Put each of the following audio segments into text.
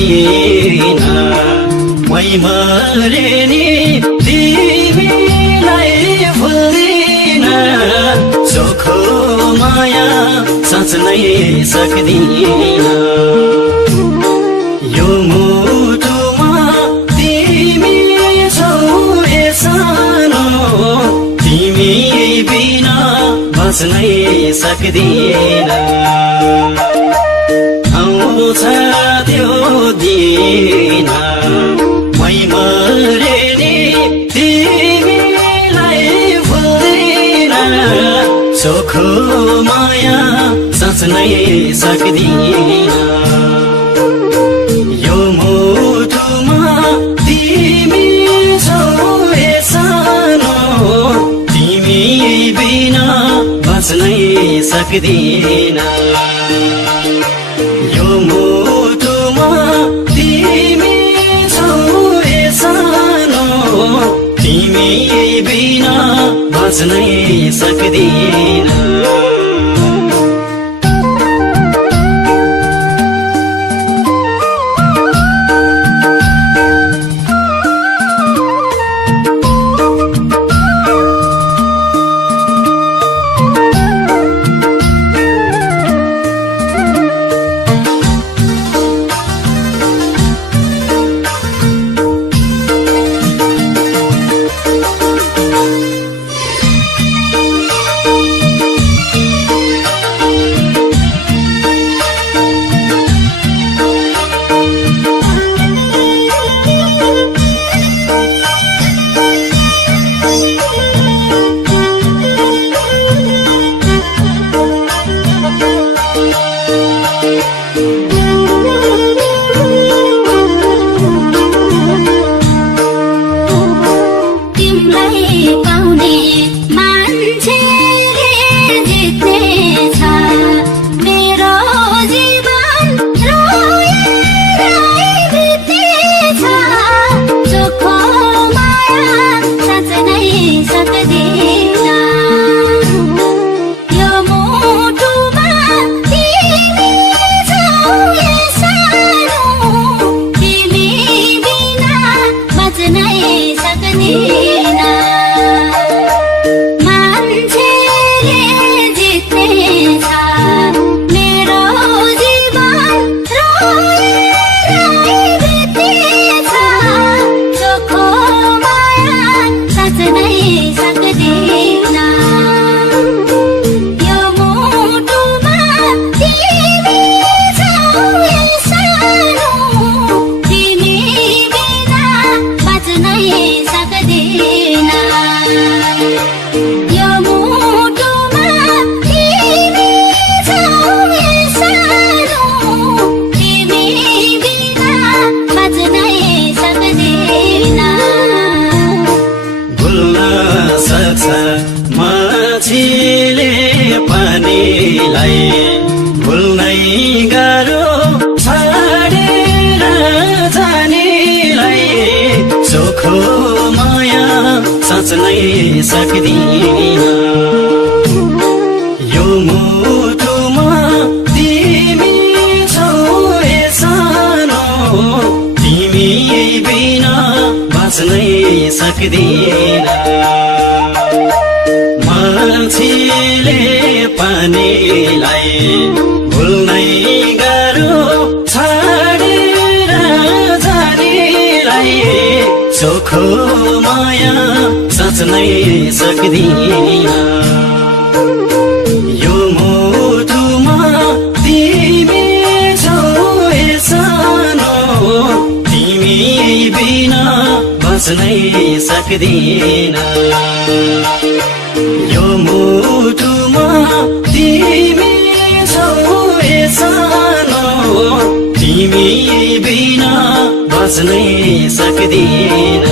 सक्दिन मै मरे नि तिमीलाई भुल्दिन चोखो माया साँच्नै सक्दिन यो मुटुमा तिमी छौ ए सानो तिमी बिना बस्नै सक्दिन आउँछ त्यो दिन मै मरे नि तिमीलाई भुल्दिन चोखो माया साँच्नै सक्दिन यो मुटुमा तिमी छौ ए सानो तिमी बिना बस्नै सक्दिन यो मुटुमा तिमी छौ ए सानो तिमी बिना बस्नै सक्दिन मान्छेले पानीलाई भुल्नै गाह्रो छाडेर जानेलाई चोखो माया साँच्नै सक्दिन यो मुटुमा तिमी छौ ए सानो तिमी बिना बाँच्नै सक्दिन मान्छेले पानीलाई भुल्नै गाह्रो छाडेर जानेलाई चोखो माया साँच्नै सक्दिन यो मुटुमा तिमी छौ ए सानो तिमी बिना बाँच्नै सक्दिन यो मुटुमा तिमी छौ ए सानो तिमी बिना बाँच्नै सक्दिन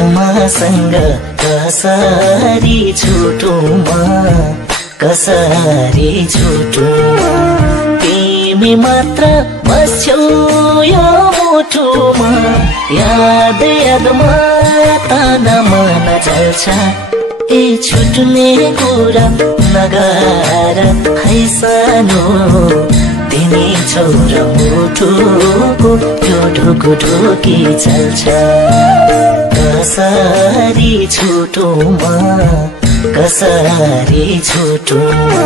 आत्मासँग कसरी छुटुमा कसरी छुटुमा तिमी मात्र बस्छौ यो मुटुमा याद यादमा ताना मन जल्छ ए छुट्ने कुरा नगर है सानो तिमी छौ र मुटुको यो ढुकुढुकी चल्छ कसरी छुटुमा कसरी छुटुमा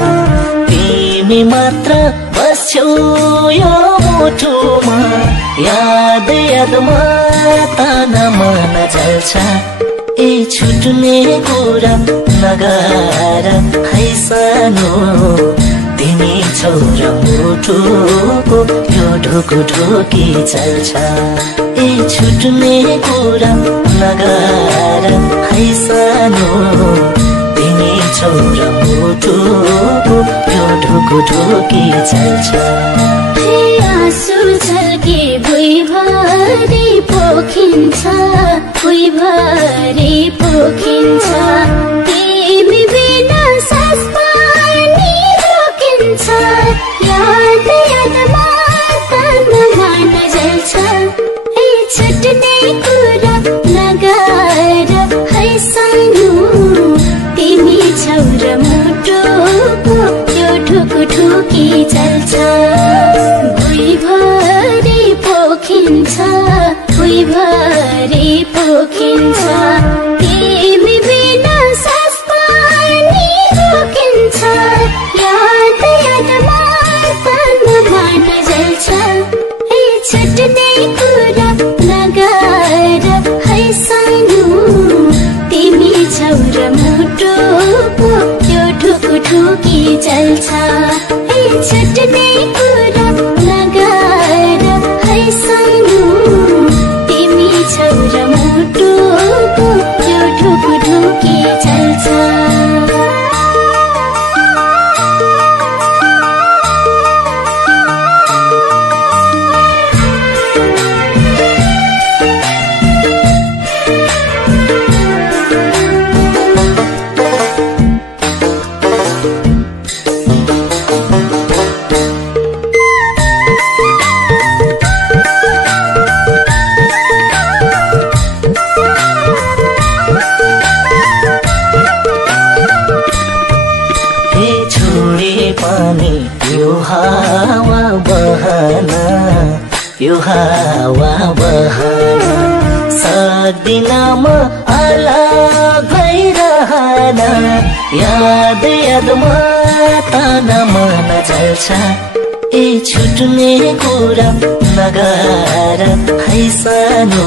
तिमी मात्र बस्छौ यो मुटुमा याद यादमा ताना मन जल्छ ए छुट्ने कुरा नगर है सानो तिमी छौ र मुटुको यो ढुकुढुकी चल्छ ए छुट्ने कुरा नगर है सानो तिमी छौ र मुटुको यो ढुकुढुकी चल्छ आँसु झल्के भुइँभरि पोखिन्छ भुइँभरि पोखिन्छ तिमी बिना सास पनि रोकिन्छ याद यादमा ताना मन जल्छ ए छुट्ने कुरा नगर है सानो तिमी छौ र मुटुको यो ढुकुढुकी चल्छ भुइँभरि पोखिन्छ भुइँभरि पोखिन्छ तिमी बिना सास पनि रोकिन्छ याद यादमा ताना मन जल्छ ए छुट्ने कुरा नगर है सानो तिमी छौ र मुटुको यो ढुकुढुकी चल्छ ए छुट्ने कुरा नगर है सानो तिमी छौ र मुटुको यो ढुकुढुकी चल्छ यो हावा बहन सक्दिन म अलग भइरहन याद यादमा ताना मन जल्छ ए छुट्ने कुरा नगर है सानो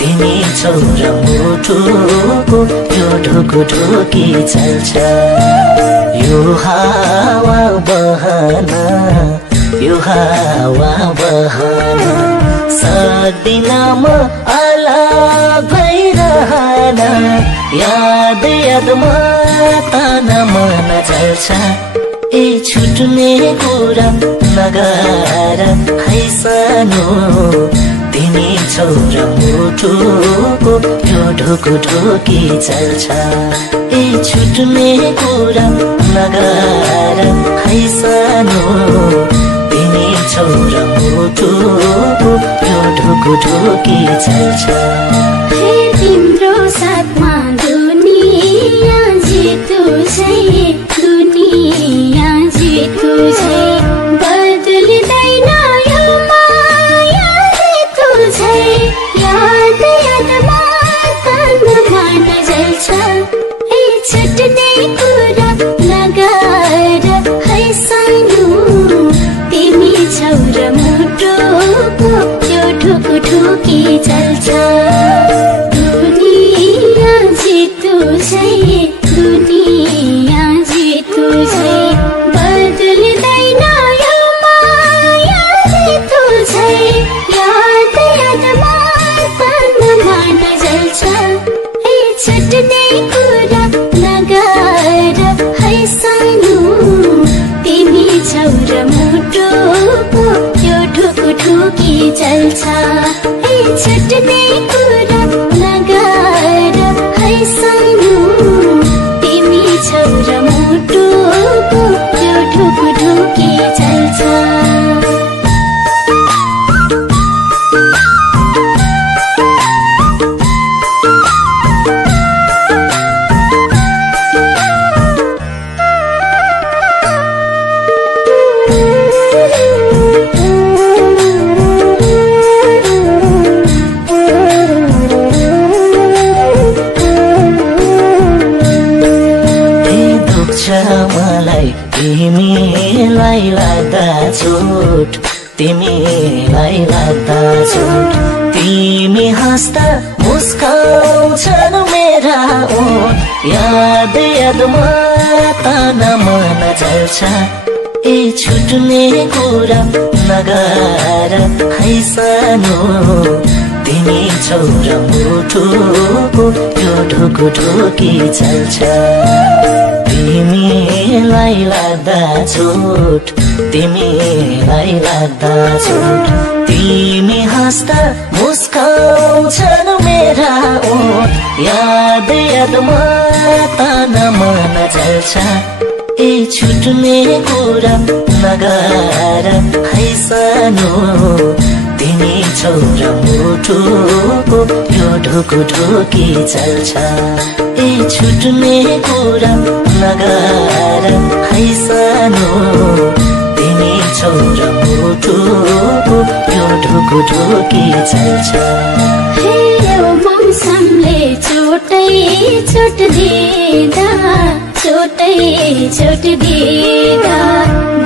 तिमी छौ र मुटुको यो ढुकुढुकी चल्छ यो हावा बहन यो हावा बहन सक्दिन म अलग भइरहन याद यादमा ताना मन जल्छ ए छुट्ने कुरा नगर है सानो तिमी छौ र मुटुको यो ढुकुढुकी चल्छ ए छुट्ने कुरा नगर है सानो तिमी छौ र मुटुको यो ढुकुढुकी चल्छ तिम्रो साथमा दुनिया जितु छै दुनिया जितु छै बदलिँदैन यो माया जितु छै याद यादमा ताना मन जल्छ ए छुट्ने कुरा नगर है सानो तिमी छौ र मुटुको यो ढुकुढुकी चल्छ दुनिया जितु छै दुनिया जितु छै बदलिँदैन यो माया जितु छै याद यादमा ताना मन जल्छ ए छुट्ने कुरा नगर है सानो तिमी छौ र मुटुको यो ढुकुढुकी चल्छ ए छुट्ने कुरा नगर तिमीलाई लाग्दा चोट तिमीलाई लाग्दा चोट तिमी हाँस्दा मुस्काउँछन् मेरा ओठ याद यादमा ताना मन चल्छ ए छुट्ने कुरा नगर है सानो तिमी छौ र मुटुको यो ढुकुढुकी चल्छ तिमीलाई लाग्दा चोट तिमीलाई लाग्दा चोट तिमी हाँस्दा मुस्काउँछन् मेरा ओठ याद यादमा ताना मन चल्छ ए छुट्ने कुरा नगर है सानो तिमी छौ र मुटुको यो ढुकुढुकी चल्छ ए छुट्ने कुरा नगर है सानो तिमी छौ र मुटुको यो ढुकुढुकी चल्छ हे मौसमले चोटै चोट दिँदा चोटै चोट दिँदा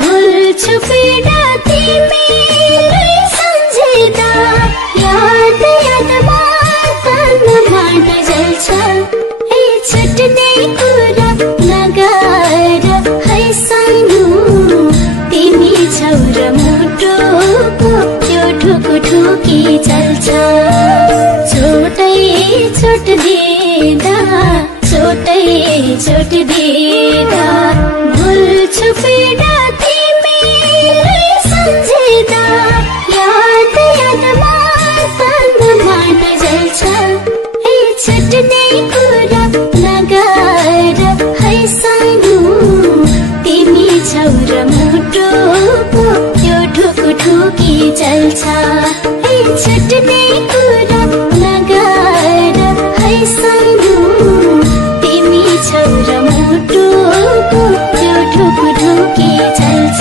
भुल्छु पीडा तिमीलाई सम्झिँदा याद यादमा ताना मन जल्छ ए छुट्ने कुरा नगर है सानो तिमी छौ र मुटुको यो ढुकुढुकी चल्छ चोटै चोट दिँदा चोटै चोट दिँदा भुल्छु पीडा तिमीलाई सम्झिँदा याद यादमा ताना मन जल्छ ए छुट्ने कुरा नगर है सानो तिमी छौ र मुटुको यो ढुकुढुकी चल्छ ए छुट्ने कुरा नगर है सानो तिमी छौ र मुटुको यो ढुकुढुकी चल्छ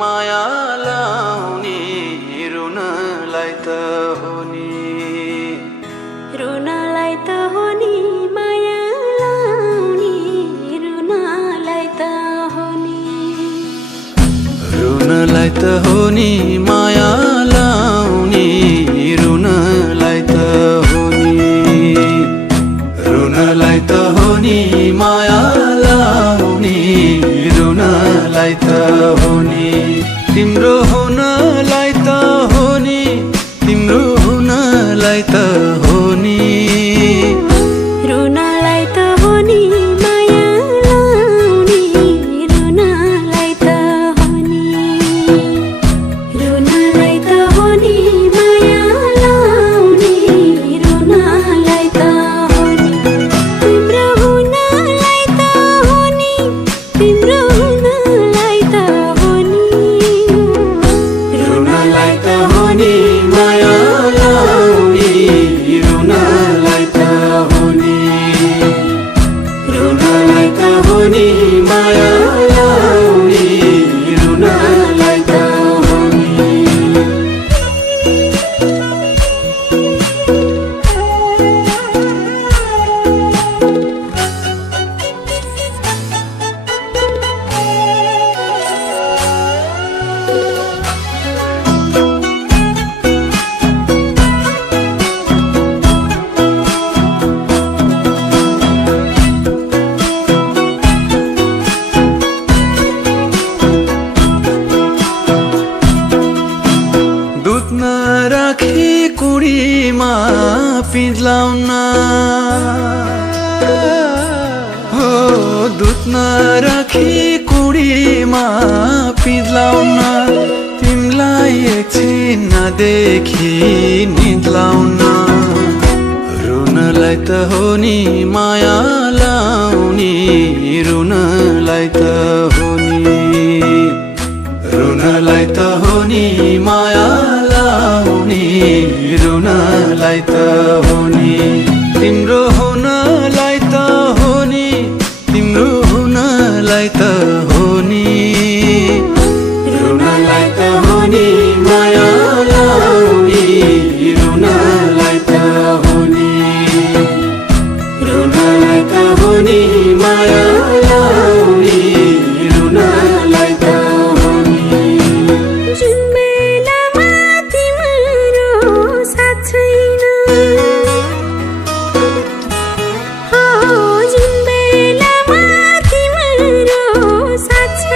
माया लाउने रुनलाई त होनी रुनलाई त होनी माया लाउने रुनलाई त होनी तिम्रो हुनलाई त होनी तिम्रो हुनलाई त होनी रुनलाई त होनी माया लाउने रुनलाई त होनी रुनलाई त होनी माया लाउने रुनलाई त होनी तिम्रो हुनलाई त होनी तिम्रो हुनलाई त होनी रुनलाई त होनी माया लाउने रुनलाई त होनी रुनलाई त होनी माया लाउने रुनलाई त होनी पिज्लाउन हो दुध नराखी कुडीमा पिज्लाउन तिमलाई एकछिन नदेखि निद्लाउन रुनलाई त होनी माया लाउने रुनलाई त होनी रुनलाई त होनी माया लाउने रुनलाई त होनी तिम्रो हुनलाई त होनी तिम्रो हुनलाई त होनी रुनलाई त होनी माया लाउने रुन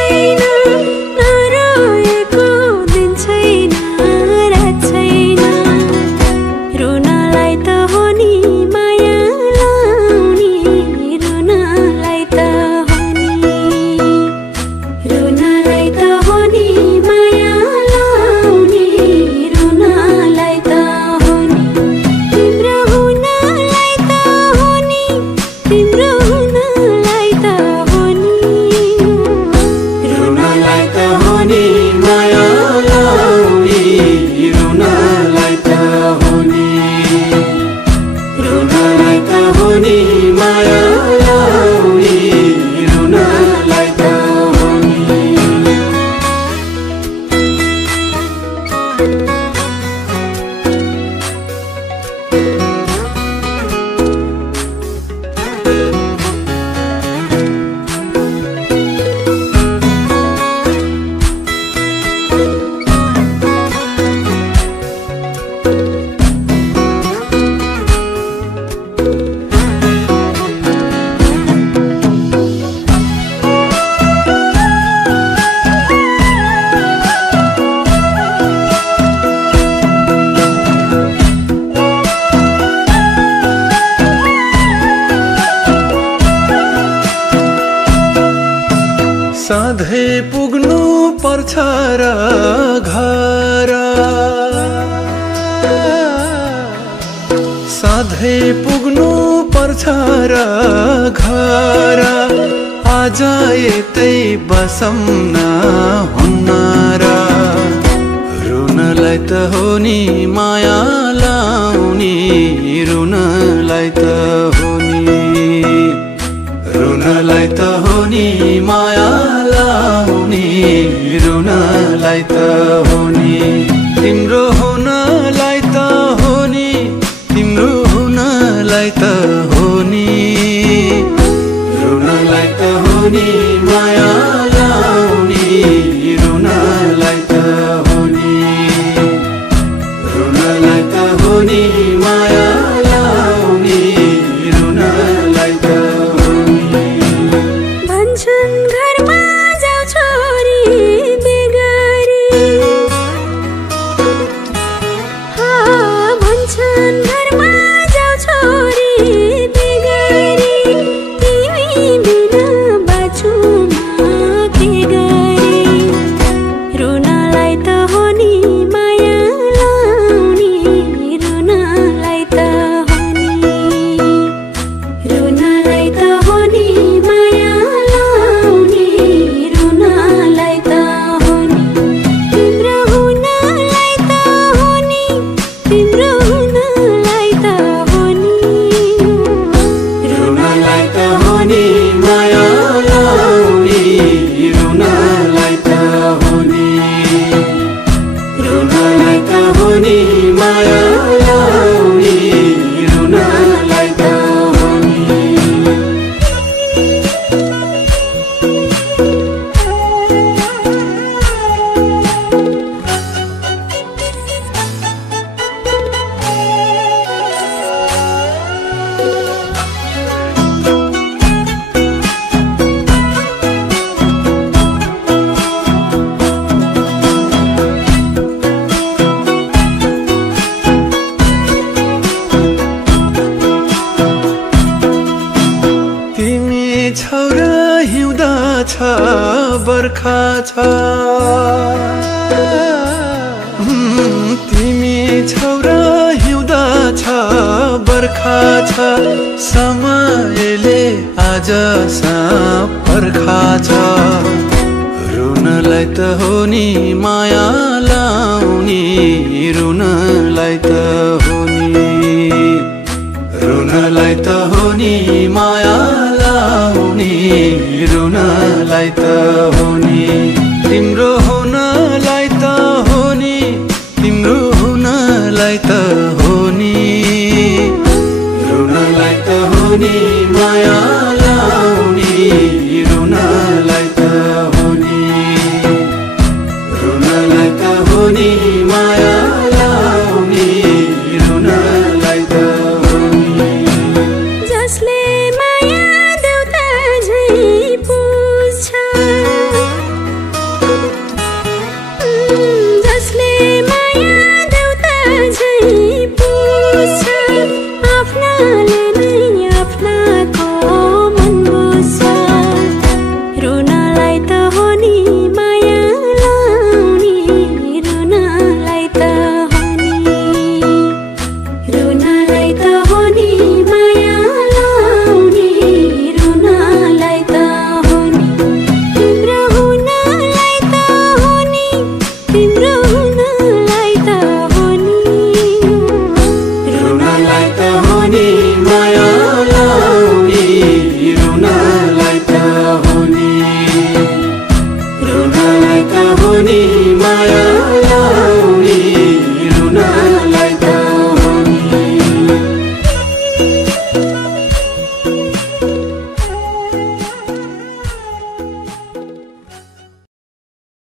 छैन नरोएको दिन छैन रात छैन रुनलाई त हो नि माया लाउने रुनलाई त हो नि रुनलाई त हो नि माया लाउने रुनलाई त हो नि तिम्रो हुनलाई त हो नि तिम्रो हुनलाई त हो नि रुनलाई त हो नि माया लाउने रुनलाई त हो नि रुनलाई त हो नि माया लाउने रुनलाई त हो नि सधैँ पुग्नु पर्छ र घर सधैँ पुग्नु पर्छ र घर आज यतै बसौँ न हुन्न र रुनलाई त हो नि माया लाउने रुनलाई त हो नि रुनलाई त हो नि माया लाउने रुनलाई त हो नि तिम्रो हुनलाई त हो नि तिम्रो हुनलाई त हो नि रुनलाई त हो नि माया लाउने रुनलाई त हो नि रुनलाई त हो नि माया लाउने रुनलाई त हो नि भन्छन् घरमा जाऊ छोरी बेगरी भन्छन् घरमा जाऊ छोरी बेगरी तिमी बिना बाँचु म के गरी रुनलाई त हो नि माया लाउने रुनलाई त हो नि रुनलाई त हो नि माया लाउने रुनलाई त हो नि तिम्रो हुनलाई त हो नि तिम्रो हुनलाई त हो नि रुनलाई त हो नि माया लाउने रुनलाई त हो नि रुनलाई त हो नि माया लाउने रुनलाई त हो नि तिमी छौरा हिउँदा छ बर्खा छ तिमी छौरा हिउँदा छ बर्खा छ समयले आज पर्खा छ रुनलाई त हो नि माया लाउने रुनलाई त हो नि रुनलाई त हो नि माया लाउने रुनलाई त हो नि तिम्रो हुनलाई त हो नि तिम्रो हुनलाई त हो नि रुनलाई त हो नि माया लाउने रुनलाई त हो नि रुनलाई त हो नि माया लाउने रुनलाई त हो नि जसले माया देउता झै पुज्छ हो नि